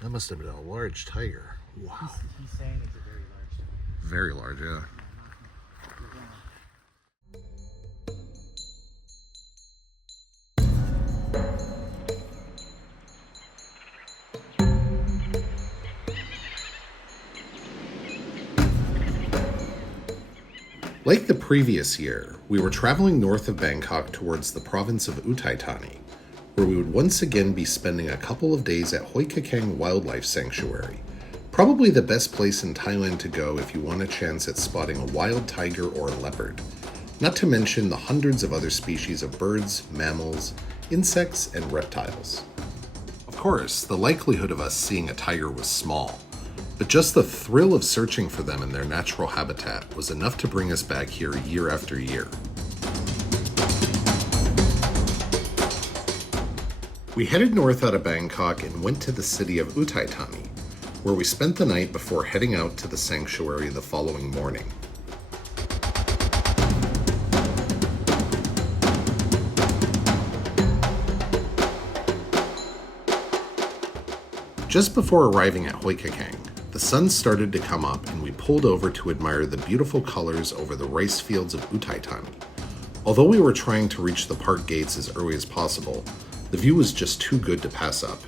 That must have been a large tiger. Wow. He's saying it's a very large tiger. Very large, yeah. Like the previous year, we were traveling north of Bangkok towards the province of Uthai Thani, where we would once again be spending a couple of days at Khaeng Wildlife Sanctuary, probably the best place in Thailand to go if you want a chance at spotting a wild tiger or a leopard, not to mention the hundreds of other species of birds, mammals, insects, and reptiles. Of course, the likelihood of us seeing a tiger was small, but just the thrill of searching for them in their natural habitat was enough to bring us back here year after year. We headed north out of Bangkok and went to the city of Uthai Thani, where we spent the night before heading out to the sanctuary the following morning. Just before arriving at Khaeng, the sun started to come up and we pulled over to admire the beautiful colors over the rice fields of Uthai Thani. Although we were trying to reach the park gates as early as possible, the view was just too good to pass up.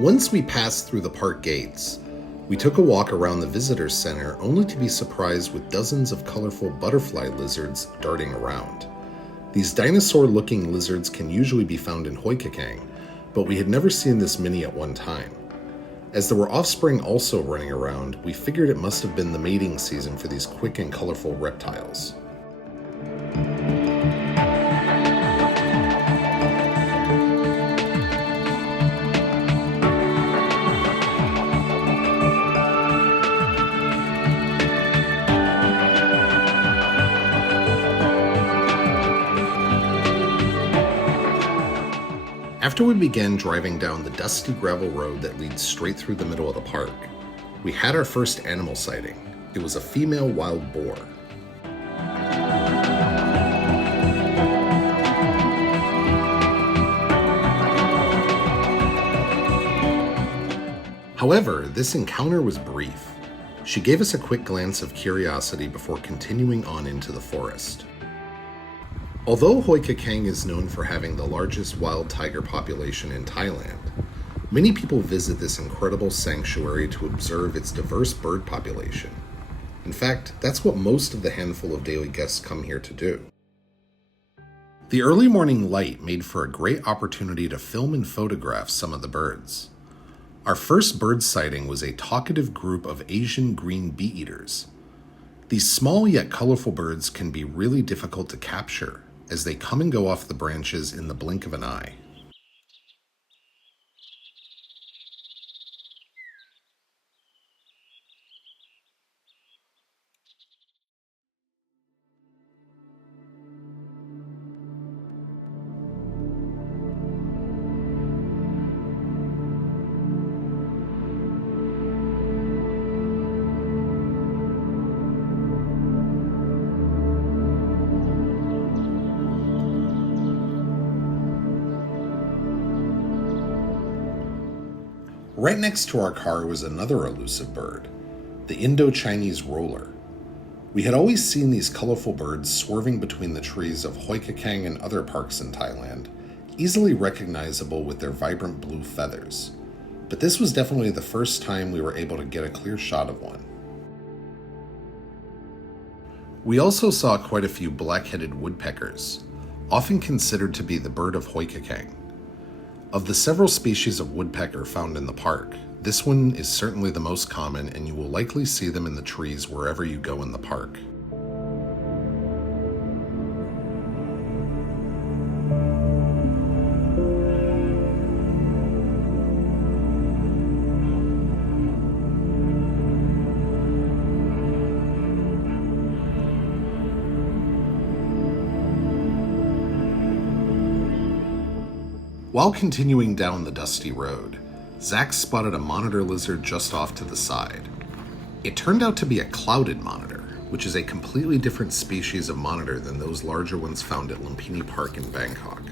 Once we passed through the park gates, we took a walk around the visitors center only to be surprised with dozens of colorful butterfly lizards darting around. These dinosaur-looking lizards can usually be found in Khaeng, but we had never seen this many at one time. As there were offspring also running around, we figured it must have been the mating season for these quick and colorful reptiles. After we began driving down the dusty gravel road that leads straight through the middle of the park, we had our first animal sighting. It was a female wild boar. However, this encounter was brief. She gave us a quick glance of curiosity before continuing on into the forest. Although Khaeng is known for having the largest wild tiger population in Thailand, many people visit this incredible sanctuary to observe its diverse bird population. In fact, that's what most of the handful of daily guests come here to do. The early morning light made for a great opportunity to film and photograph some of the birds. Our first bird sighting was a talkative group of Asian green bee-eaters. These small yet colorful birds can be really difficult to capture, as they come and go off the branches in the blink of an eye. Right next to our car was another elusive bird, the Indo-Chinese roller. We had always seen these colorful birds swerving between the trees of Khaeng and other parks in Thailand, easily recognizable with their vibrant blue feathers. But this was definitely the first time we were able to get a clear shot of one. We also saw quite a few black-headed woodpeckers, often considered to be the bird of Khaeng. Of the several species of woodpecker found in the park, this one is certainly the most common, and you will likely see them in the trees wherever you go in the park. While continuing down the dusty road, Zach spotted a monitor lizard just off to the side. It turned out to be a clouded monitor, which is a completely different species of monitor than those larger ones found at Lumpini Park in Bangkok.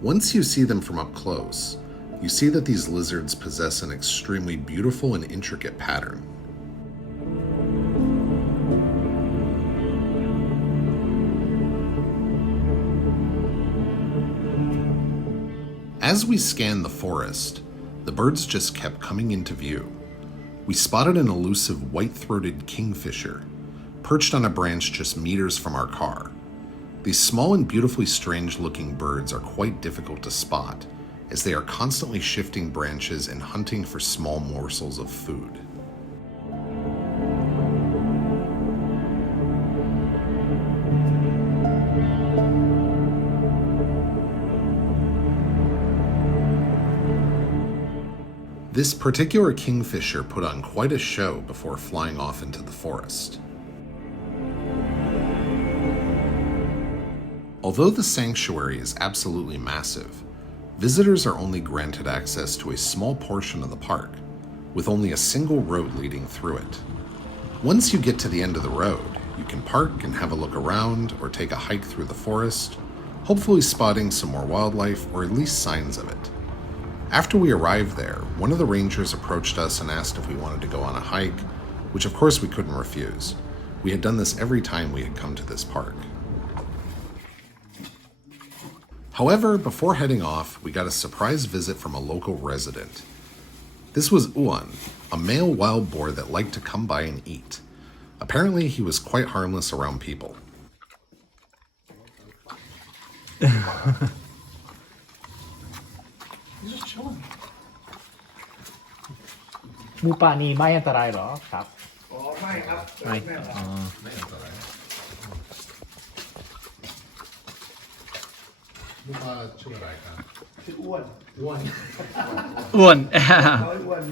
Once you see them from up close, you see that these lizards possess an extremely beautiful and intricate pattern. As we scanned the forest, the birds just kept coming into view. We spotted an elusive white-throated kingfisher, perched on a branch just meters from our car. These small and beautifully strange-looking birds are quite difficult to spot, as they are constantly shifting branches and hunting for small morsels of food. This particular kingfisher put on quite a show before flying off into the forest. Although the sanctuary is absolutely massive, visitors are only granted access to a small portion of the park, with only a single road leading through it. Once you get to the end of the road, you can park and have a look around or take a hike through the forest, hopefully spotting some more wildlife or at least signs of it. After we arrived there, one of the rangers approached us and asked if we wanted to go on a hike, which of course we couldn't refuse. We had done this every time we had come to this park. However, before heading off, we got a surprise visit from a local resident. This was Uan, a male wild boar that liked to come by and eat. Apparently, he was quite harmless around people. หมูป่านี่ไม่อันตรายเหรอครับ อ๋อไม่ครับ ไม่ ครับ ไม่อันตรายลูกว่าชื่ออะไรครับ ชื่ออ้วน อ้วน น้อยอ้วน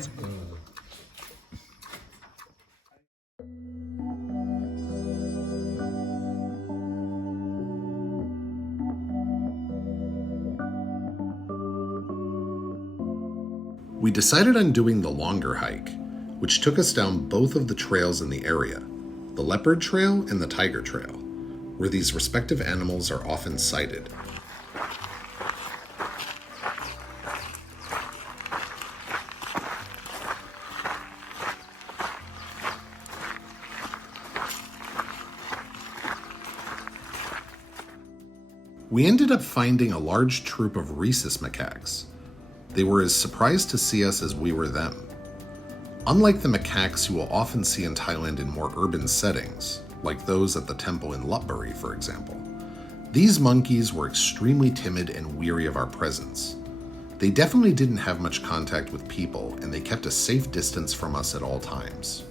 We decided on doing the longer hike, which took us down both of the trails in the area, the leopard trail and the tiger trail, where these respective animals are often sighted. We ended up finding a large troop of rhesus macaques. They were as surprised to see us as we were them. Unlike the macaques you will often see in Thailand in more urban settings, like those at the temple in Lopburi, for example, these monkeys were extremely timid and weary of our presence. They definitely didn't have much contact with people, and they kept a safe distance from us at all times.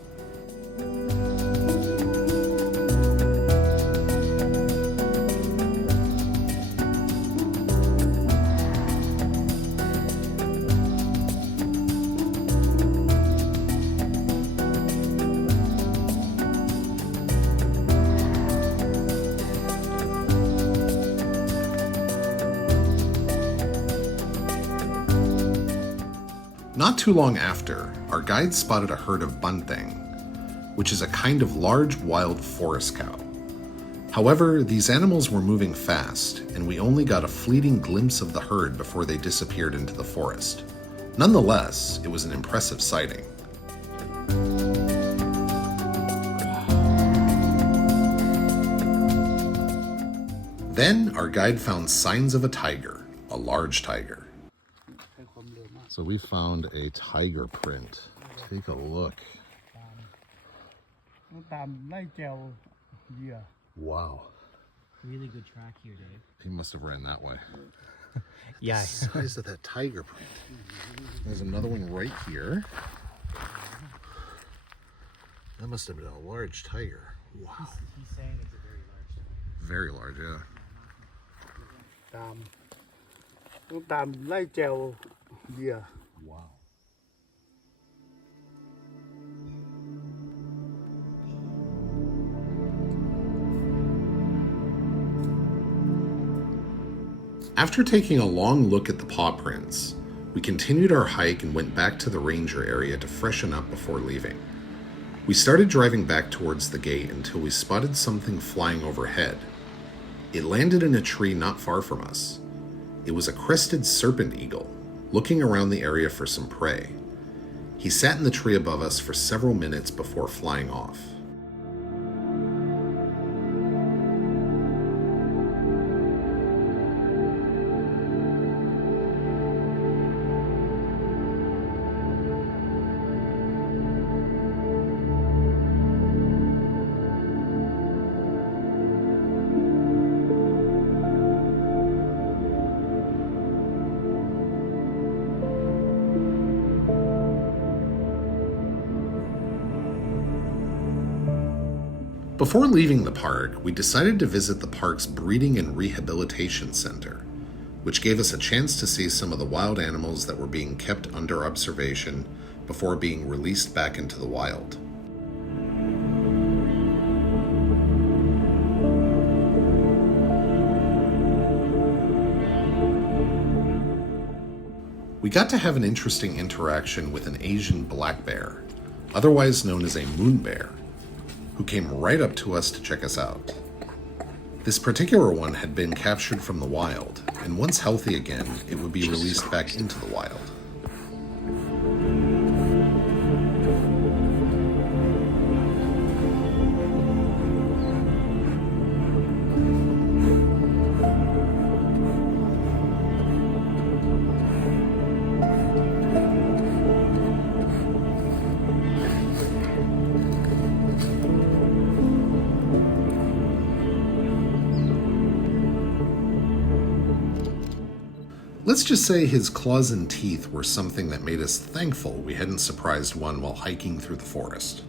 Not too long after, our guide spotted a herd of banteng, which is a kind of large wild forest cow. However, these animals were moving fast, and we only got a fleeting glimpse of the herd before they disappeared into the forest. Nonetheless, it was an impressive sighting. Then, our guide found signs of a tiger, a large tiger. So we found a tiger print. Take a look. ตามไล่แจวเหยื่อ Wow. Really good track here, Dave. He must have ran that way. Yeah. The size of that tiger print. There's another one right here. That must have been a large tiger. Wow. He's saying it's a very large stone. Very large, yeah. ตามต้องตามไล่แจวเหยื่อ Wow. After taking a long look at the paw prints, we continued our hike and went back to the ranger area to freshen up before leaving. We started driving back towards the gate until we spotted something flying overhead. It landed in a tree not far from us. It was a crested serpent eagle, looking around the area for some prey. He sat in the tree above us for several minutes before flying off. Before leaving the park, we decided to visit the park's breeding and rehabilitation center, which gave us a chance to see some of the wild animals that were being kept under observation before being released back into the wild. We got to have an interesting interaction with an Asian black bear, otherwise known as a moon bear, who came right up to us to check us out. This particular one had been captured from the wild, and once healthy again, it would be released back into the wild. Let's just say his claws and teeth were something that made us thankful we hadn't surprised one while hiking through the forest.